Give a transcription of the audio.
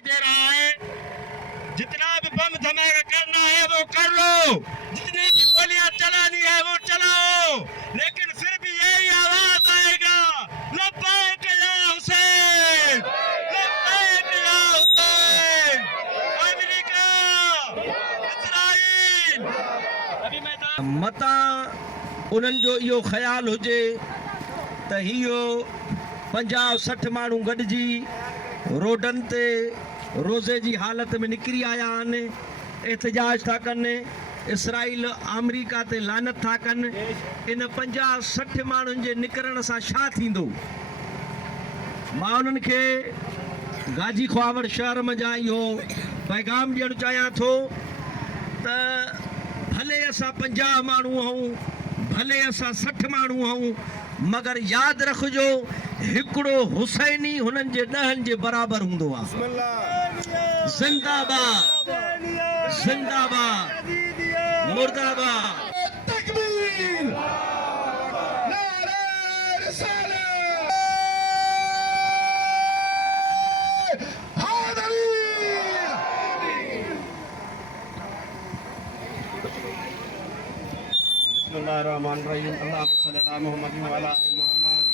दे रहा है। जितना भी बम धमाका करना है वो कर लो, जितनी भी गोलियां चलानी है वो चलाओ, लेकिन फिर भी यही आवाज आएगा, लब्बैक या हुसैन, लब्बैक या हुसैन। America, Israel. मता उन्हनि जो इहो ख़्याल हुजे त इहो 50-60 माण्हू गॾिजी रोडनि ते रोज़े जी हालत में निकिरी आया आहिनि, एहतजाज था कनि, इसराइल अमेरिका ते लानत था कनि। इन 50-60 माण्हुनि जे निकिरण सां छा थींदो? मां उन्हनि खे गाजी ख्वावर शहर में जा इहो पैगाम ॾियणु चाहियां थो त भले असां 50 माण्हू आहियूं, भले असां 60 माण्हू आहियूं, मगर यादि रखिजो हिकिड़ो हुसैनी हुननि जे 10 जे बराबरि हूंदो आहे। जिंदाबाद, जिंदाबाद, मुर्दाबाद। तकबीर, नारे रिसालत, हैदरी। बिस्मिल्लाहिर्रहमानिर्रहीम। अल्लाहुम्मा सल्ली अला मुहम्मद व अला आलि मुहम्मद।